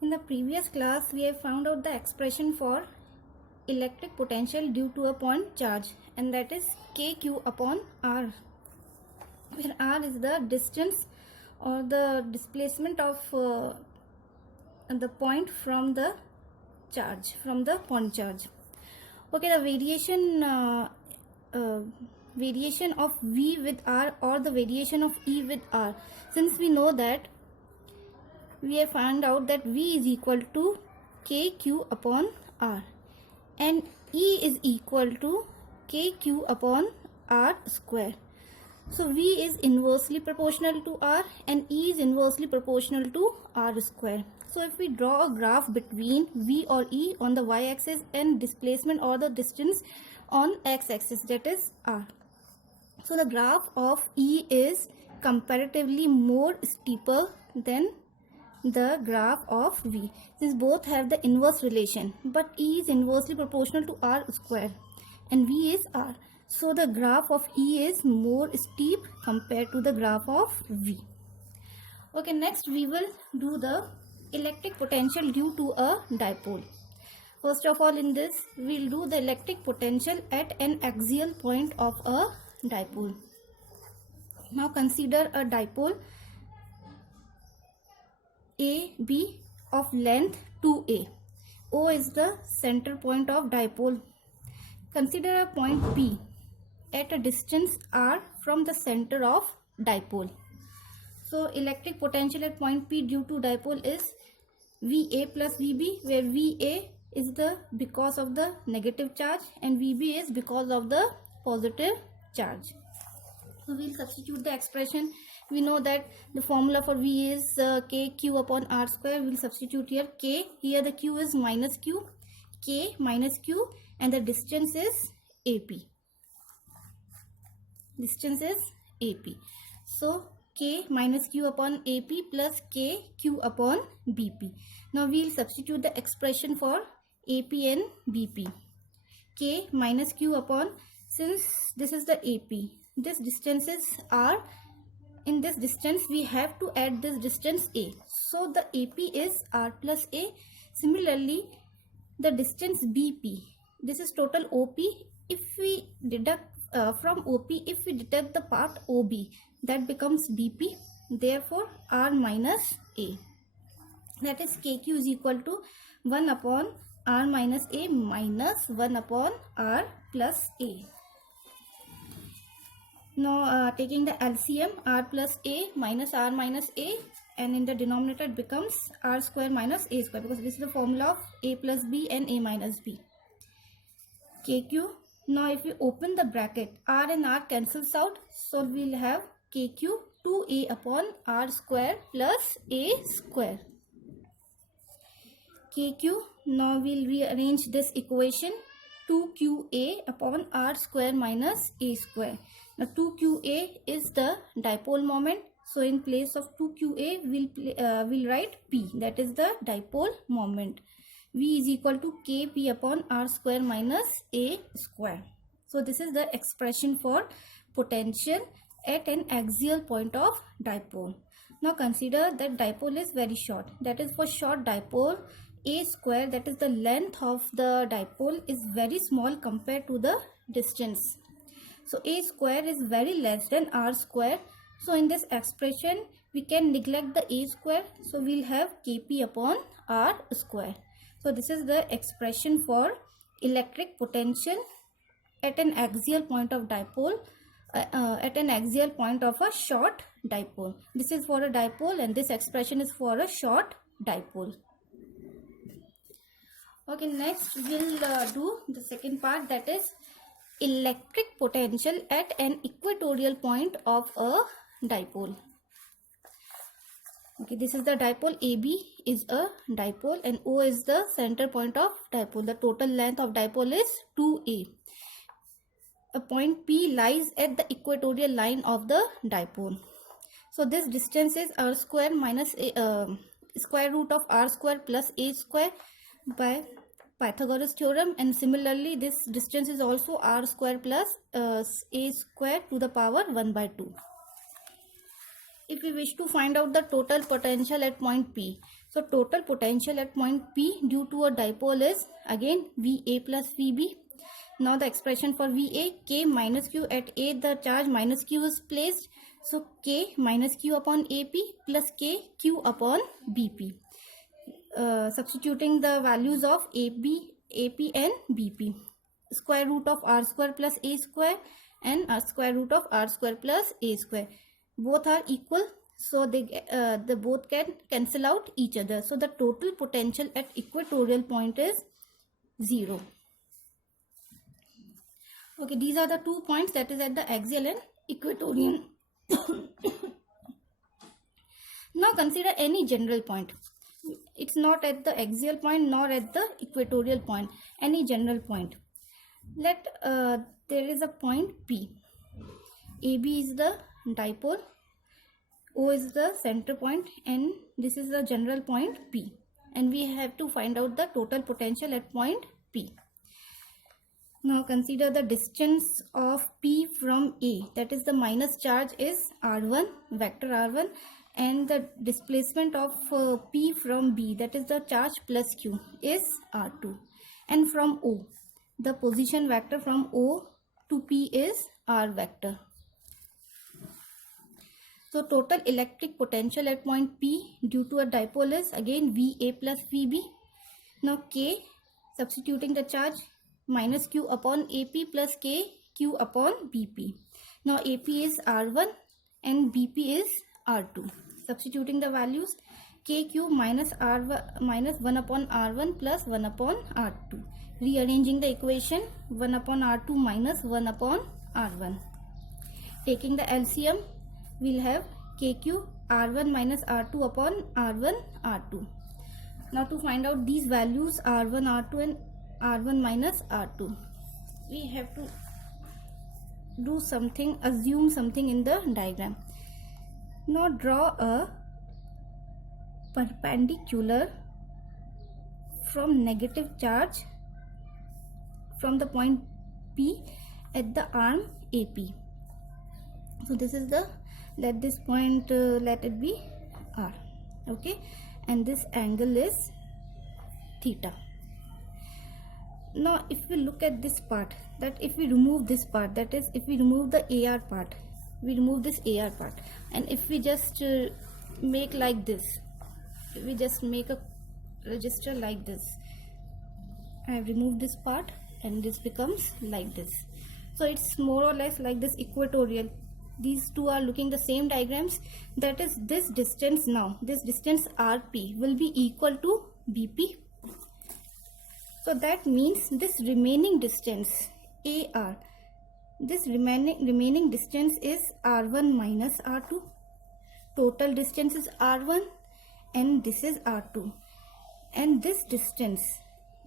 In the previous class, we have found out the expression for electric potential due to a point charge, and that is kq upon r, where r is the distance or the displacement of the point from the charge, from the point charge. Okay, the variation of v with r or the variation of e with r. Since we know that we have found out that v is equal to kq upon r and e is equal to kq upon r square. So v is inversely proportional to r and e is inversely proportional to r square. So if we draw a graph between v or e on the y-axis and displacement or the distance on x-axis, that is r. So the graph of e is comparatively more steeper than the graph of v, since both have the inverse relation, but e is inversely proportional to r square and v is r. So the graph of e is more steep compared to the graph of v. Okay, next we will do the electric potential due to a dipole. First of all, in this we will do the electric potential at an axial point of a dipole. Now consider a dipole AB of length 2a. O is the center point of dipole. Consider a point P at a distance r from the center of dipole. So electric potential at point P due to dipole is VA plus VB, where VA is the because of the negative charge and VB is because of the positive charge. So we'll substitute the expression. We know that the formula for V is kq upon r square. We'll substitute here k. Here the q is minus q, k minus q, and the distance is AP. Distance is AP. So k minus q upon AP plus k q upon BP. Now we'll substitute the expression for AP and BP. K minus q upon, since this is the AP, this distance is r. In this distance we have to add this distance a, so the AP is r plus a. Similarly, the distance BP, this is total OP. If we deduct from OP, if we deduct the part OB, that becomes BP. Therefore r minus a, that is kq is equal to 1 upon r minus a minus 1 upon r plus a. Now taking the LCM, r plus a minus r minus a, and in the denominator it becomes r square minus a square, because this is the formula of a plus b and a minus b. kq, now if we open the bracket, r and r cancels out, so we'll have kq 2a upon r square plus a square. kq, now we'll rearrange this equation, 2qa upon r square minus a square. Now 2qa is the dipole moment, so in place of 2qa we'll write p, that is the dipole moment. V is equal to kp upon r square minus a square. So this is the expression for potential at an axial point of dipole. Now consider that dipole is very short, that is for short dipole, a square, that is the length of the dipole, is very small compared to the distance. So a square is very less than r square. So in this expression we can neglect the a square, so we'll have kp upon r square. So this is the expression for electric potential at an axial point of dipole, at an axial point of a short dipole. This is for a dipole and this expression is for a short dipole. Okay, next we'll do the second part, that is electric potential at an equatorial point of a dipole. Okay, this is the dipole. AB is a dipole and O is the center point of dipole. The total length of dipole is 2a. A point P lies at the equatorial line of the dipole. So this distance is r square minus a, square root of r square plus a square by Pythagoras theorem, and similarly this distance is also r square plus a square to the power 1 by 2. if we wish to find out the total potential at point P. So total potential at point P due to a dipole is again VA plus VB. Now the expression for VA, K minus Q. At A the charge minus Q is placed. So K minus Q upon AP plus K Q upon BP. Substituting the values of AP and BP. Square root of R square plus A square and square root of R square plus A square. Both are equal, so they both can cancel out each other. So the total potential at equatorial point is 0. Okay, these are the 2 points, that is at the axial and equatorial. Now consider any general point. It's not at the axial point nor at the equatorial point, any general point. Let there is a point P. AB is the dipole, O is the center point, and this is the general point P, and we have to find out the total potential at point P. Now consider the distance of P from A, that is the minus charge is R1, vector R1, and the displacement of P from B, that is the charge plus Q, is R2, and from O, the position vector from O to P is R vector. So total electric potential at point P due to a dipole is again VA plus VB. Now K, substituting the charge, minus Q upon AP plus K Q upon BP. Now AP is R1 and BP is R2. Substituting the values, KQ minus 1 upon R1 plus 1 upon R2. Rearranging the equation, 1 upon R2 minus 1 upon R1. Taking the LCM, we'll have KQ R1 minus R2 upon R1 R2. Now to find out these values R1 R2 and R1 minus R2, we have to do something, assume something in the diagram. Now draw a perpendicular from negative charge from the point P at the arm AP. So this is the, let this point let it be R, okay, and this angle is theta. Now if we look at this part, that if we remove this part, that is if we remove the AR part, we remove this AR part, and if we just make like this, we just make a register like this, I have removed this part and this becomes like this. So it's more or less like this equatorial. These two are looking the same diagrams, that is this distance, now this distance RP will be equal to BP. So that means this remaining distance AR, this remaining distance is R1 minus R2. Total distance is R1 and this is R2, and this distance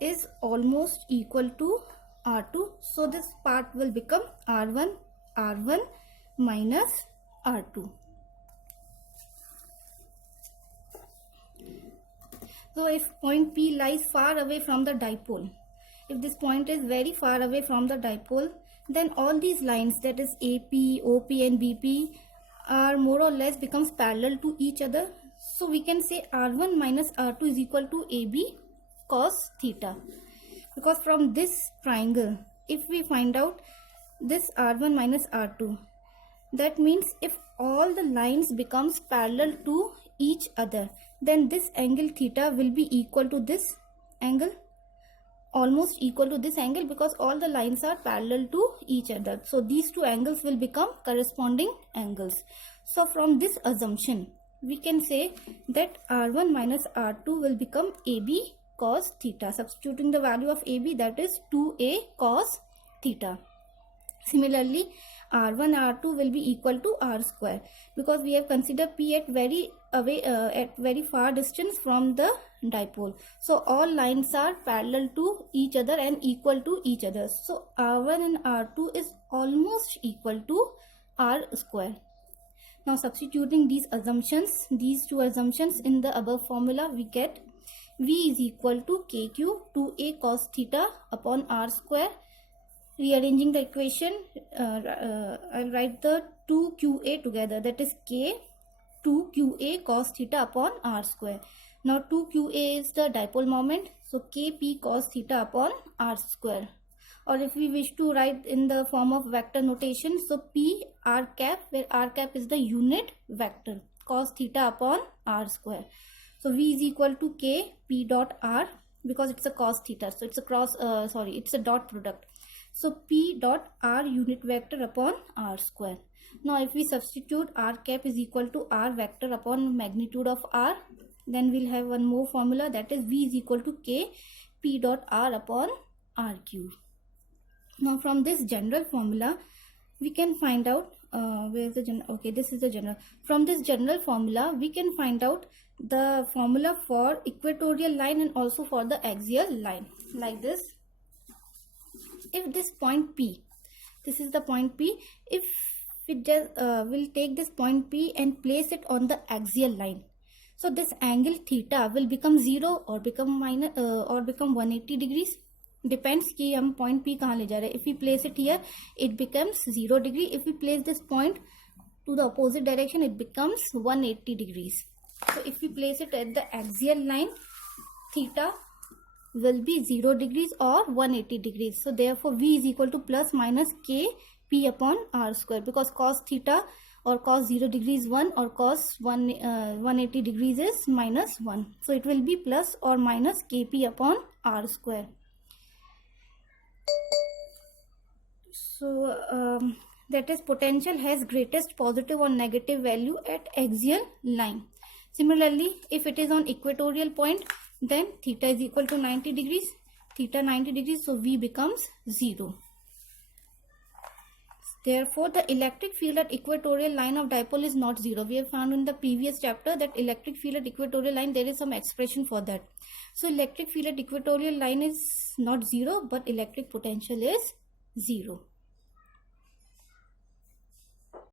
is almost equal to R2. So this part will become R1 minus R2. So if point P lies far away from the dipole, if this point is very far away from the dipole, then all these lines, that is AP, OP and BP, are more or less becomes parallel to each other. So we can say R1 minus R2 is equal to AB cos theta, because from this triangle, if we find out this R1 minus R2, that means if all the lines becomes parallel to each other, then this angle theta will be equal to this angle, almost equal to this angle, because all the lines are parallel to each other. So these two angles will become corresponding angles. So from this assumption, we can say that R1 minus R2 will become AB cos theta. Substituting the value of AB, that is 2A cos theta. Similarly, R1 R2 will be equal to R square, because we have considered P at very far distance from the dipole. So all lines are parallel to each other and equal to each other. So R1 and R2 is almost equal to R square. Now substituting these assumptions, these two assumptions in the above formula, we get V is equal to KQ 2A cos theta upon R square. Rearranging the equation, I'll write the 2QA together, that is K 2qa cos theta upon r square. Now 2qa is the dipole moment, so kp cos theta upon r square. Or if we wish to write in the form of vector notation, so p r cap, where r cap is the unit vector, cos theta upon r square. So v is equal to k p dot r, because it's a cos theta, so it's a it's a dot product. So p dot r unit vector upon r square. Now if we substitute r cap is equal to r vector upon magnitude of r, then we'll have one more formula, that is v is equal to k p dot r upon r cube. Now from this general formula we can find out where's the general, okay, this is the general. From this general formula we can find out the formula for equatorial line and also for the axial line, like this. If this point P, this is the point P, if we just will take this point P and place it on the axial line, so this angle theta will become 0 or become minus or become 180 degrees. Depends कि हम point P कहाँ ले जा रहे हैं. If we place it here, it becomes 0 degree. If we place this point to the opposite direction, it becomes 180 degrees. So if we place it at the axial line, theta will be 0 degrees or 180 degrees. So therefore v is equal to plus minus k p upon r square, because cos theta or cos 0 degrees 1 or cos 180 degrees is minus 1. So it will be plus or minus kp upon r square. So that is potential has greatest positive or negative value at axial line. Similarly, if it is on equatorial point, then theta is equal to 90 degrees, theta 90 degrees, so v becomes 0. Therefore, the electric field at equatorial line of dipole is not 0. We have found in the previous chapter that electric field at equatorial line, there is some expression for that. So electric field at equatorial line is not 0, but electric potential is 0.